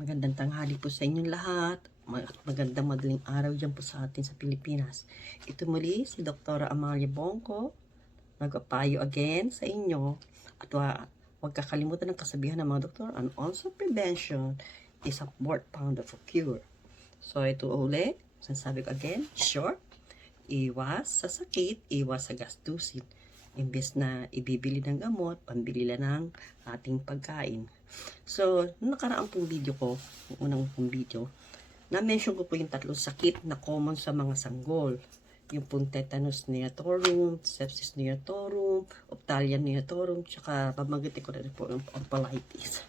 Magandang tanghali po sa inyong lahat. Magandang madaling araw dyan po sa atin sa Pilipinas. Ito muli si Dr. Amalia Bongko. Nagpapayo again sa inyo. At huwag kakalimutan ng kasabihan ng mga doktor, an ounce of prevention is a fourth pound of a cure. So ito ulit, sinasabi ko again, short, iwas sa sakit, iwas sa gastusin. Imbes na ibibili ng gamot, pambili lang ng ating pagkain. So, nung nakaraan pong video ko, yung unang pong video, na-mention ko po yung tatlong sakit na common sa mga sanggol. Yung pong tetanus neonatorum, sepsis neonatorum, opthalmia neonatorum, tsaka pamagitin ko na rin po yung omphalitis.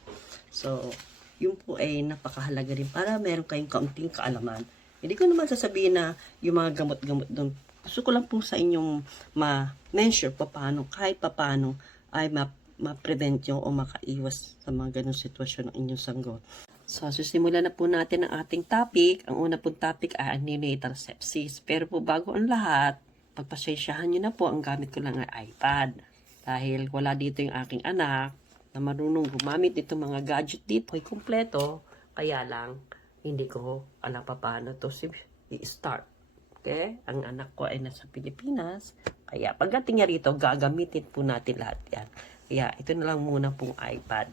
So, yun po ay napakahalaga rin para meron kayong kaunting kaalaman. Hindi ko naman sasabihin na yung mga gamot-gamot doon. Gusto ko lang po sa inyong ma-mention paano, kahit paano ay ma-prevent nyo o makaiwas sa mga ganong sitwasyon ng inyong sanggol. So, susimulan na po natin ang ating topic. Ang una pong topic ay neonatal sepsis. Pero po bago ang lahat, pagpasensyahan nyo na po, ang gamit ko lang ay iPad. Dahil wala dito yung aking anak na marunong gumamit itong mga gadget dito ay kumpleto. Kaya lang, hindi ko alam pa paano to i-start. Okay? Ang anak ko ay nasa Pilipinas. Kaya pagdating niya rito, gagamitin po natin lahat yan. Kaya ito na lang muna pong iPad.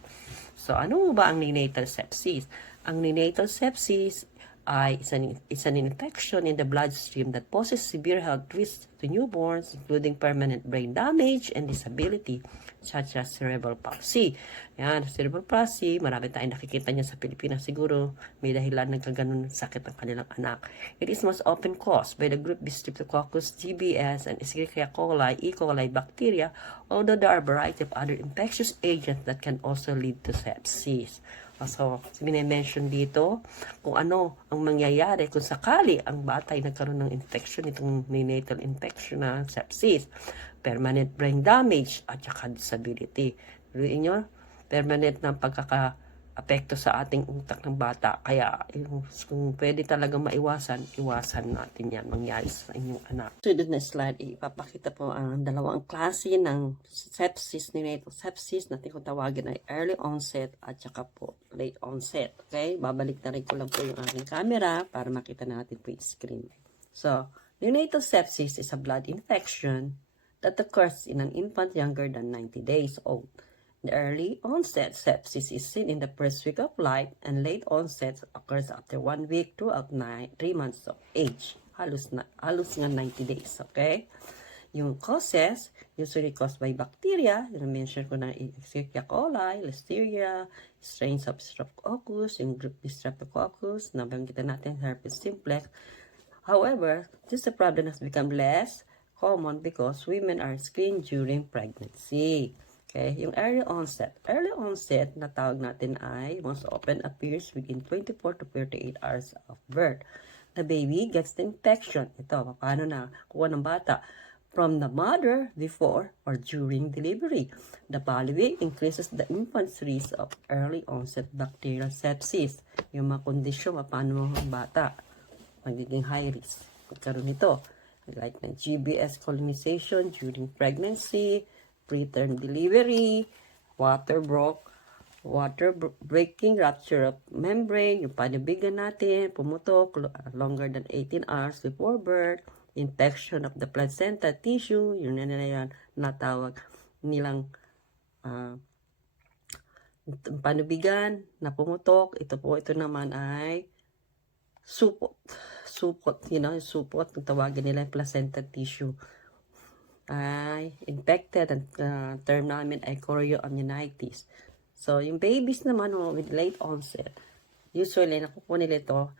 So, ano ba ang neonatal sepsis? Ang neonatal sepsis ay is an infection in the bloodstream that poses severe health risks to newborns, including permanent brain damage and disability, such as cerebral palsy. Yan, cerebral palsy, marami tayong nakikita niya sa Pilipinas. Siguro may dahilan ng kaganon sakit ng kanilang anak. It is most often caused by the group Streptococcus, GBS, and Escherichia coli, E. coli bacteria, although there are a variety of other infectious agents that can also lead to sepsis. So, mini-mention dito kung ano ang mangyayari kung sakali ang bata ay nagkaroon ng infection, itong neonatal infection na sepsis, permanent brain damage, at saka disability. Ruin nyo, permanent na pagkaka-apekto sa ating utak ng bata. Kaya, kung pwede talaga maiwasan, iwasan natin yan, mangyari sa inyong anak. Sunod na slide, ipapakita po ang dalawang klase ng sepsis, neonatal sepsis, natin kung tawagin ay early onset at saka po late onset. Okay? Babalik na rin ko lang po yung aking camera para makita natin po yung screen. So, neonatal sepsis is a blood infection that occurs in an infant younger than 90 days old. The early onset sepsis is seen in the first week of life, and late onset occurs after 1 week throughout 3 months of age. Halos nga 90 days, okay? Yung causes, usually caused by bacteria, yung mention ko na Escherichia coli, Listeria, strains of Streptococcus, yung group Streptococcus, nabanggitan natin herpes simplex. However, this problem has become less common because women are screened during pregnancy. Okay, yung early onset. Early onset na tawag natin ay most often appears within 24 to 38 hours of birth. The baby gets the infection. Ito, paano na kuha ng bata? From the mother before or during delivery. The following increases the infant's risk of early onset bacterial sepsis. Yung mga kondisyon, paano ang bata magiging high risk. Magkaroon nito. Like na GBS colonization during pregnancy, preterm delivery, water breaking, rupture of membrane, yung panabigan natin, pumutok longer than 18 hours before birth, infection of the placenta tissue, yun na yan, natawag nilang panabigan na pumutok. Ito naman ay supot, supot, kung tawagin nila yung placenta tissue ay infected, and term namin ay chorioamnionitis. So, yung babies naman with late onset, usually nakukuha nila ito,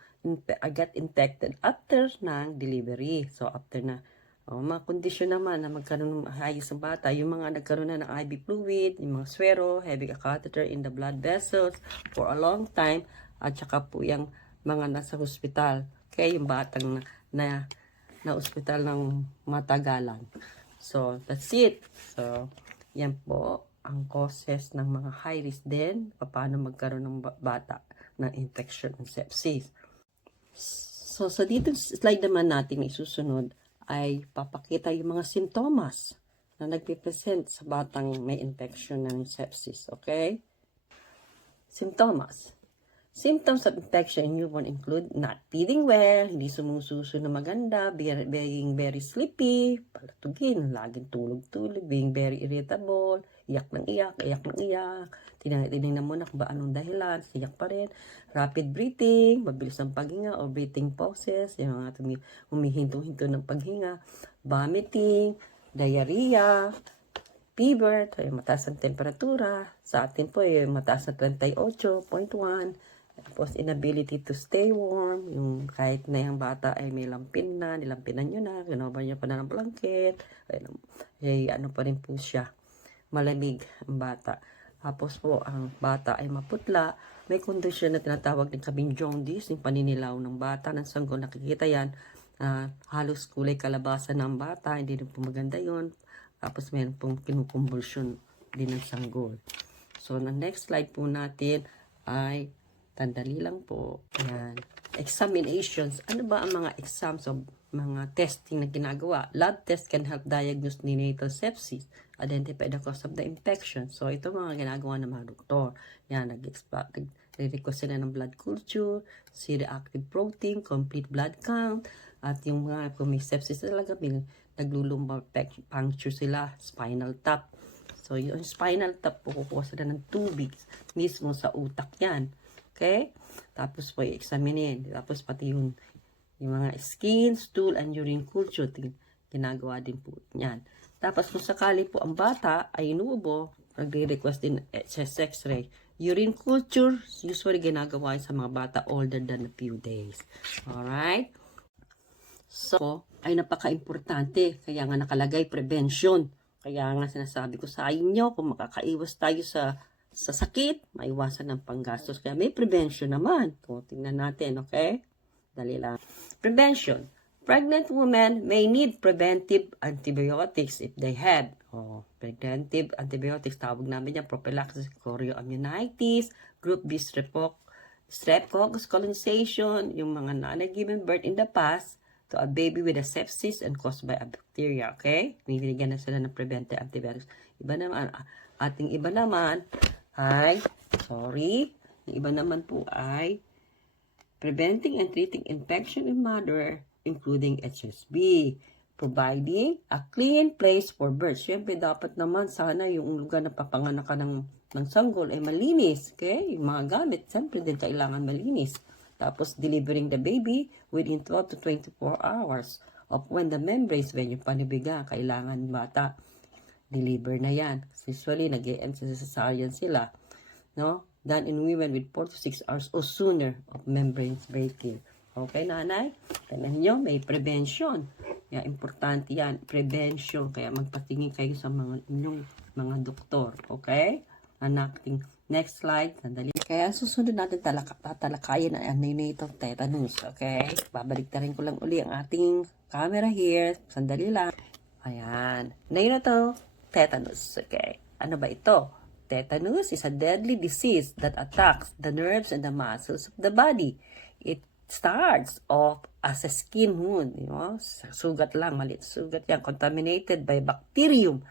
get infected after ng delivery. So, after na, mga kondisyon naman na magkaroon ng hayos ng bata, yung mga nagkaroon na ng IV fluid, yung mga swero, having a catheter in the blood vessels for a long time, at saka po yung mga nasa hospital. Okay, yung batang na hospital ng matagalan. So, that's it. So, yan po ang causes ng mga high risk din, paano magkaroon ng bata ng infection ng sepsis. So, sa dito slide naman natin isusunod ay papakita yung mga sintomas na nagpipresent sa batang may infection ng sepsis. Okay? Sintomas. Symptoms of infection in newborn include not feeding well, hindi sumususo na maganda, being very sleepy, palatugin, laging tulog-tulog, being very irritable, iyak ng iyak, iyak ng iyak. Tinignan mo na kung ba anong dahilan, iyak pa rin. Rapid breathing, mabilis ang paghinga or breathing pauses, yung mga humihinto-hinto ng paghinga. Vomiting, diarrhea, fever, mataas ang temperatura. Sa atin po, mataas na 38.1. Tapos, inability to stay warm. Yung kahit na yung bata ay may lampin na, nilampinan nyo na, ginawa nyo pa na ng blanket. Ano pa rin po siya. Malamig ang bata. Tapos po, ang bata ay maputla. May kondisyon na tinatawag din kaming jaundice, yung paninilaw ng bata, ng sanggol. Nakikita yan. Halos kulay kalabasa ng bata. Hindi rin po maganda yun. Tapos, mayroon pong kinukumbulsyon din ng sanggol. So, na next slide po natin ay tandali lang po. Ayan. Examinations. Ano ba ang mga exams o mga testing na ginagawa? Lab test can help diagnose neonatal sepsis, identify the cause of the infection. So, ito mga ginagawa ng mga doktor. Yan, nag-request sila ng blood culture, C-reactive protein, complete blood count, at yung mga, kung may sepsis talaga, naglulumbar puncture sila, spinal tap. So, yung spinal tap po, kukuha sila ng tubig mismo sa utak yan. Okay? Tapos po, i-examine. Tapos pati yung mga skin, stool, and urine culture, ginagawa din po yan. Tapos kung sakali po ang bata ay inuubo, nagre-request din chest x-ray. Urine culture, usually ginagawa sa mga bata older than a few days. Alright? So, ay napaka-importante. Kaya nga nakalagay prevention. Kaya nga sinasabi ko sa inyo, kung makakaiwas tayo sa sakit, maiwasan ng panggastos. Kaya may prevention naman. So, tingnan natin, okay? Dali lang. Prevention. Pregnant women may need preventive antibiotics if they have. Preventive antibiotics, tawag namin yan, prophylaxis, chorioamnionitis, group B streptococcus colonization, yung mga nanay given birth in the past to a baby with a sepsis and caused by a bacteria, okay? Binibigyan na sila ng preventive antibiotics. Ating iba naman ay, yung iba naman po ay preventing and treating infection in mother, including HSB, providing a clean place for birth. Siyempre, dapat naman sana yung lugar na papanganak ka ng sanggol ay malinis, okay? Yung mga gamit, siyempre din kailangan malinis. Tapos, delivering the baby within 12 to 24 hours of when the membranes, when yung panibiga, kailangan bata deliver na yan. Usually, nag-e-end sa cesarean sila. No? Done in women with 4 to 6 hours or sooner of membranes breaking. Okay, nanay? Tignan nyo, may prevention. Yeah, importante yan. Prevention. Kaya magpatingin kayo sa inyong mga doktor. Okay? Anak, next slide. Sandali. Kaya susunod natin tatalakayin ang neonatal tetanus. Okay? Babalik na rin ko lang uli ang ating camera here. Sandali lang. Ayan. Neonatal tetanus. Okay. Ano ba ito? Tetanus is a deadly disease that attacks the nerves and the muscles of the body. It starts off as a skin wound. Sugat lang, maliit sugat yan. Contaminated by bacterium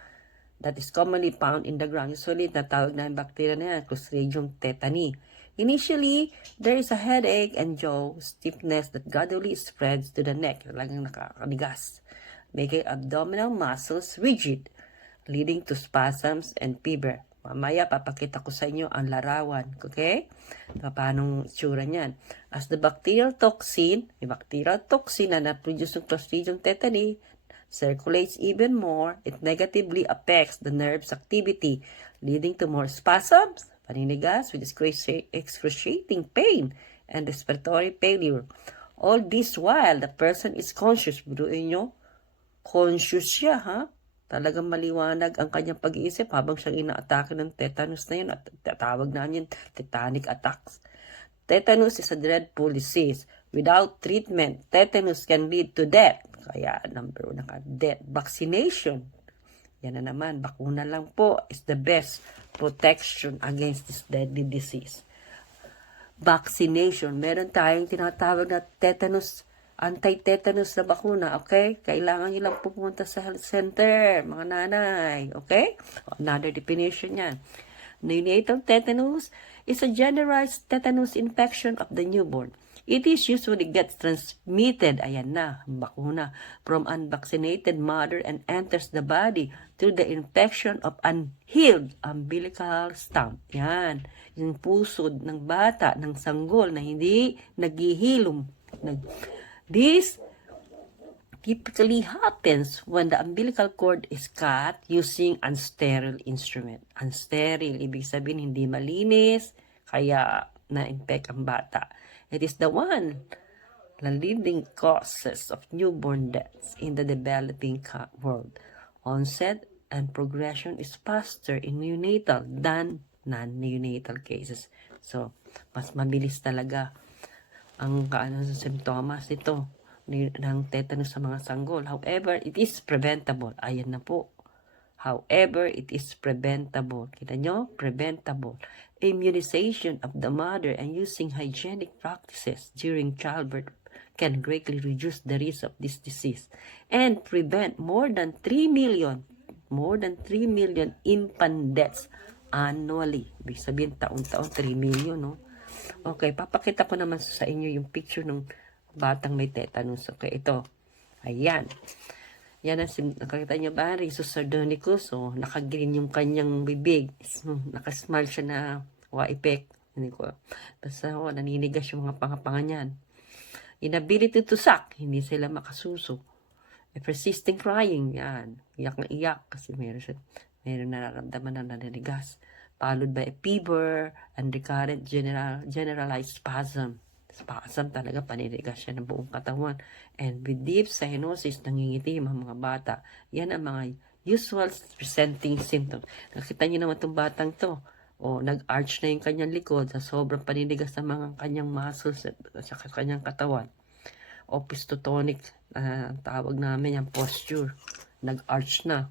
that is commonly found in the ground. Usually, natawag na yung bacteria na yan, Clostridium tetani. Initially, there is a headache and jaw stiffness that gradually spreads to the neck. Talagang nakakanigas. Making abdominal muscles rigid, leading to spasms and fever. Mamaya, papakita ko sa inyo ang larawan. Okay? Paano itsura niyan? As the bacterial toxin na na-produce ng Clostridium tetani circulates even more, it negatively affects the nerve's activity, leading to more spasms, paninigas with excruciating pain, and respiratory failure. All this while the person is conscious. Buduin nyo, conscious siya, ha? Talagang maliwanag ang kanyang pag-iisip habang siyang ina-atake ng tetanus na yun at tatawag namin tetanic attacks. Tetanus is a dreadful disease. Without treatment, tetanus can lead to death. Kaya, number 1, death. Vaccination. Yan na naman, bakuna lang po is the best protection against this deadly disease. Vaccination. Meron tayong tinatawag na tetanus, anti-tetanus na bakuna, okay? Kailangan nyo lang pupunta sa health center, mga nanay, okay? Another definition yan. Neonatal tetanus is a generalized tetanus infection of the newborn. It is usually gets transmitted, ayan na, bakuna, from unvaccinated mother and enters the body through the infection of unhealed umbilical stump. Yan, yung pusod ng bata, ng sanggol na hindi naghihilom. This typically happens when the umbilical cord is cut using unsterile instrument. Unsterile, ibig sabihin hindi malinis, kaya na-infect ang bata. It is the leading causes of newborn deaths in the developing world. Onset and progression is faster in neonatal than non-neonatal cases. So, mas mabilis talaga ang symptoms ito ng tetanus sa mga sanggol. However, it is preventable. Ayan na po. However, it is preventable. Kita nyo? Preventable. Immunization of the mother and using hygienic practices during childbirth can greatly reduce the risk of this disease and prevent more than 3 million infant deaths annually. Ibig sabihin, taon-taon, 3 million, no? Okay, papakita ko naman sa inyo yung picture ng batang may tetanus. Okay, ito. Ayan. Yan ang nakakita niyo ba? Rhesus sardonicus. So, nakagreen yung kanyang bibig. Nakasmile siya na waipek. Hindi ko. Basta naninigas yung mga pangapanga niyan. Inability to suck. Hindi sila makasuso. Persisting crying. Yan. Iyak na iyak. Kasi meron nararamdaman na naninigas. Followed by a fever and recurrent generalized spasm. Spasm talaga, paninigas siya ng buong katawan. And with deep cyanosis, nangingitim ang mga bata. Yan ang mga usual presenting symptoms. Nakita niyo naman itong batang to. O, nag-arch na yung kanyang likod sa sobrang paninigas ng mga kanyang muscles at sa kanyang katawan. Opistotonic, tawag namin yung posture. Nag-arch na.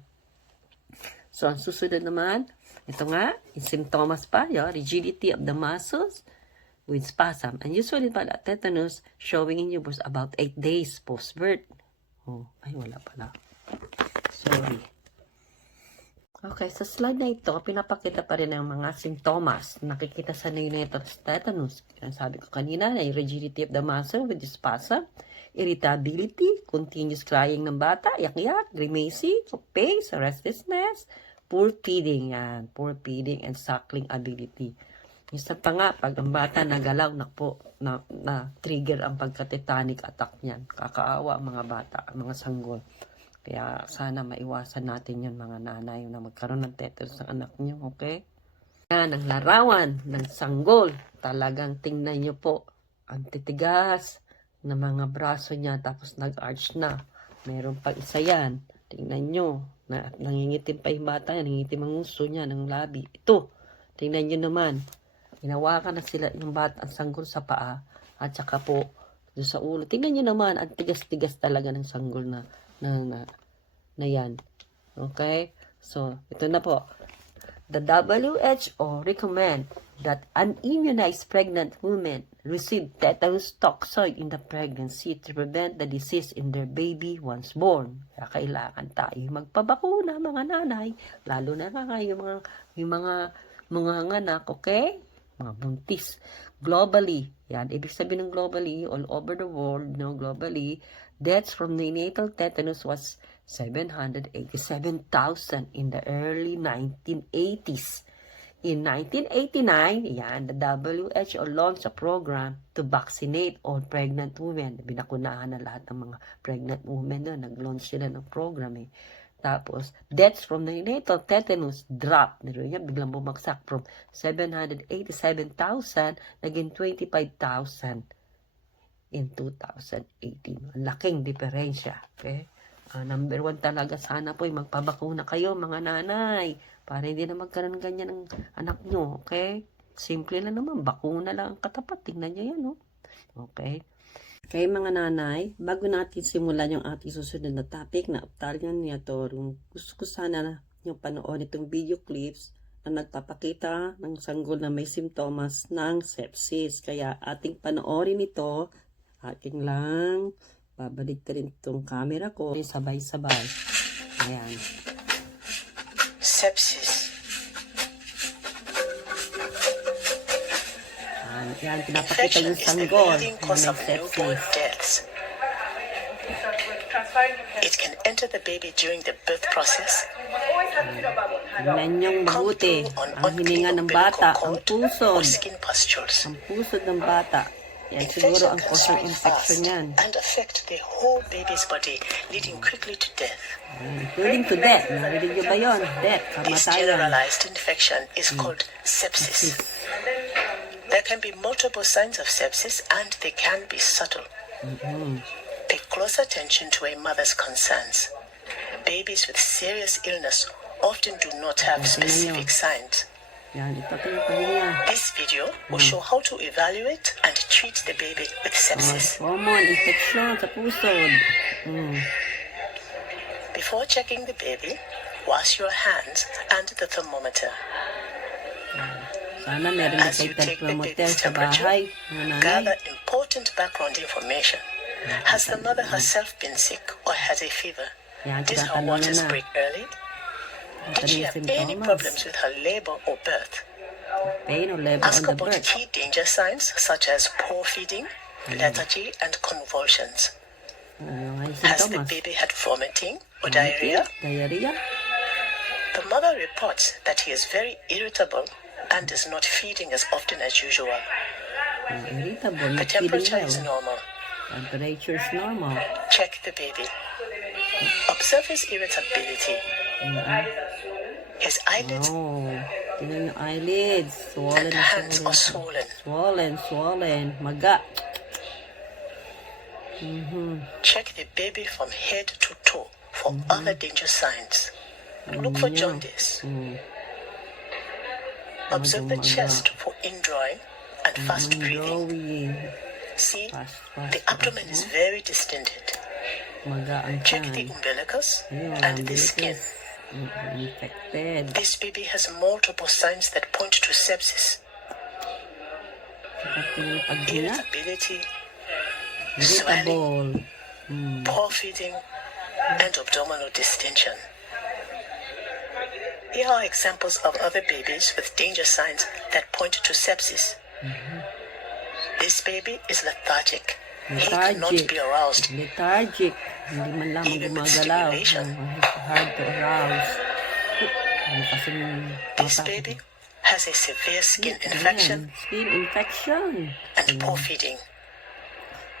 So, ang susunod naman, ito nga, yung symptoms pa, rigidity of the muscles, with spasm, and usually pala tetanus showing in newborns about 8 days post-birth. Oh, ay wala pala. Sorry. Okay, sa slide na ito, pinapakita pa rin ang mga simptomas nakikita sa neonatal tetanus. Sabi ko kanina, rigidity of the muscle with spasm, irritability, continuous crying ng bata, yak-yak, grimacing, pace, restlessness, poor feeding, yan, poor feeding and suckling ability. Isa pa nga, pag ang bata nagalaw, na trigger ang pagka-tetanic attack niyan. Kakaawa ang mga bata, ang mga sanggol. Kaya sana maiwasan natin yun, mga nanay, na magkaroon ng tetanus ng anak niyo, okay? Yan, ang larawan ng sanggol. Talagang tingnan niyo po, ang titigas ng mga braso niya, tapos nag-arch na. Meron pa isa yan. Tingnan niyo, nangingitim pa yung bata, nangingitim ang uso niya, ng labi. Ito, tingnan niyo naman. Hinawakan na sila yung bata, ang sanggol sa paa, at saka po doon sa ulo. Tingnan nyo naman, ang tigas-tigas talaga ng sanggol na yan. Okay? So, ito na po. The WHO recommend that unimmunized pregnant women receive tetanus toxoid in the pregnancy to prevent the disease in their baby once born. Kaya kailangan tayo magpabakuna, mga nanay, lalo na nga yung mga anak, okay? Mga buntis. Globally, yan, ibig sabihin ng globally, all over the world, no, globally, deaths from neonatal tetanus was 787,000 in the early 1980s. In 1989, yan, the WHO launched a program to vaccinate all pregnant women. Binakunahan na lahat ng mga pregnant women doon. Nag-launch sila ng program eh. Tapos, deaths from neonatal tetanus dropped. Biglang bumagsak from 787,000 naging 25,000 in 2018. Ang laking diferensya. Okay? Number 1 talaga, sana po magpabakuna kayo, mga nanay, para hindi na magkaroon ganyan ng anak nyo. Okay? Simple lang naman. Bakuna lang ang katapat. Tingnan nyo yan. No? Okay? Kaya mga nanay, bago natin simulan yung ating susunod na topic na opthalmia neonatorum, gusto ko sana yung panoorin itong video clips na nagpapakita ng sanggol na may simptomas ng sepsis. Kaya ating panoorin ito, ating lang babalik rin itong camera ko, sabay-sabay. Ayan. Sepsis. Yan, pinapakita Infection yung is the sanggol. leading cause May of newborn sepsis. deaths. It can enter the baby during the birth process, Tingnan niyong come mabuti. through on Ang hininga unclean ng umbilical bata, ang cord pusod. or skin pustules. Ang pusod ng bata. Yan siguro Infection ang can cause ng spread infection fast yan. and affect the whole baby's body, leading quickly to death. Including to death. Narinig niyo ba yun? Death, This kamatayan. generalized infection is called sepsis. There can be multiple signs of sepsis and they can be subtle. Pay close attention to a mother's concerns. Babies with serious illness often do not have specific signs. Yan, ito yung paghinga. This video will show how to evaluate and treat the baby with sepsis. Common infection sa pusod. Before checking the baby, wash your hands and the thermometer. Sana meron na As you kayo take the thermometer baby's sa temperature, bahay. Nanay. gather important background information. Has the mother herself been sick or has a fever? Yan, Did her tinatanong waters na. break early? Did she have any problems with her labor or birth? Pain or labor Ask on the about birth. key danger signs such as poor feeding, lethargy, and convulsions. Has the Symptoms. baby had vomiting or diarrhea? Diarrhea. The mother reports that he is very irritable and is not feeding as often as usual. Irritable. The Not feeding temperature is well. normal. Temperature is normal. Check the baby. Observe his irritability. His eyelids Oh, tingnan yung eyelids. Swollen and na hands are swollen. swollen. Swollen. Maga. Check the baby from head to toe for other danger signs. Look for jaundice. Observe the chest for indrawing and fast breathing. Drawing. See, Fast. the abdomen is very distended. Maga ang Check the tiyan. umbilicus Ayun, and the skin. Infected. This baby has multiple signs that point to sepsis. Pati yung paghinga. Irritability, swelling, Irritable. poor feeding, and abdominal distension. Here are examples of other babies with danger signs that point to sepsis. This baby is lethargic. He cannot Lethargic. be aroused. Lethargic. Hindi man lamang Even with gumagalaw. stimulation. Hard to arouse. Kasi This baby has a severe skin infection Skin infection. and poor feeding.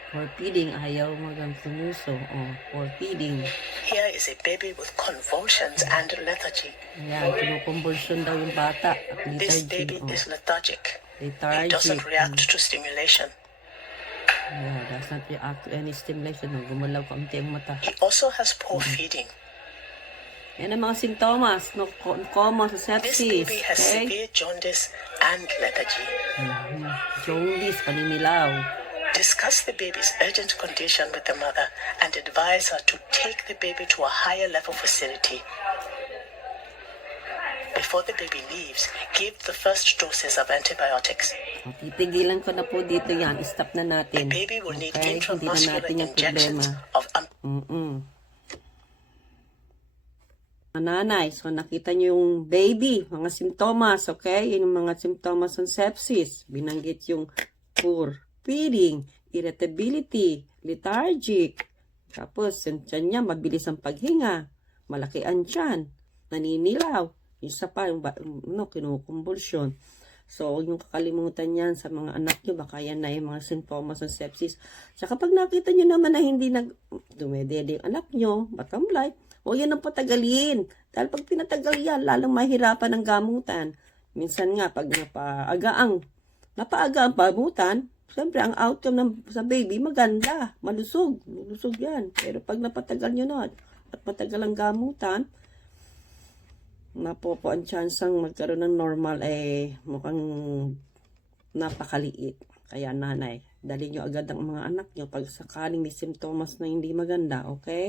For feeding, ayaw magang tumuso. Oh, for feeding. Here is a baby with convulsions and lethargy. Ayan, kinukumbulsyon daw yung bata. At This lethargy. baby Oh, is lethargic. He lethargic. doesn't react to stimulation. Yeah, does not react to any stimulation. No, gumalaw kaunti ang mata. He also has poor feeding. Yan ang mga sintomas. No, common sa This sepsis. baby has Okay? severe jaundice and lethargy. Jaundice, paninilaw. Discuss the baby's urgent condition with the mother and advise her to take the baby to a higher level facility. Before the baby leaves, give the first doses of antibiotics. Titigilan ko na po dito yan. Stop na The natin. baby will need Okay? Hindi na intramuscular natin yung problema. injections of Nanay, so nakita nyo yung baby, mga simptomas, okay? Yun yung mga simptomas ng sepsis. Binanggit yung poor feeding, irritability, lethargic. Tapos, yung tiyan niya, mabilis ang paghinga. Malaki ang tiyan. Naninilaw. Yung isa pa, yung kinukumbulsyon. So, huwag niyong kakalimutan yan sa mga anak nyo. Baka yan na yung mga sintomas ng sepsis. Sa kapag nakita nyo naman na hindi dumedede yung anak nyo, bottom line, huwag yan ang patagalin. Dahil pag pinatagal yan, lalong mahirapan ang gamutan. Minsan nga, pag napaaga ang pamutan, siyempre, ang outcome sa baby, maganda. Malusog. Malusog yan. Pero pag napatagal nyo na at matagal ang gamutan, napopo ang tsansang magkaroon ng normal mukhang napakaliit. Kaya nanay, dali nyo agad ang mga anak nyo pag sakaling may simptomas na hindi maganda, okay?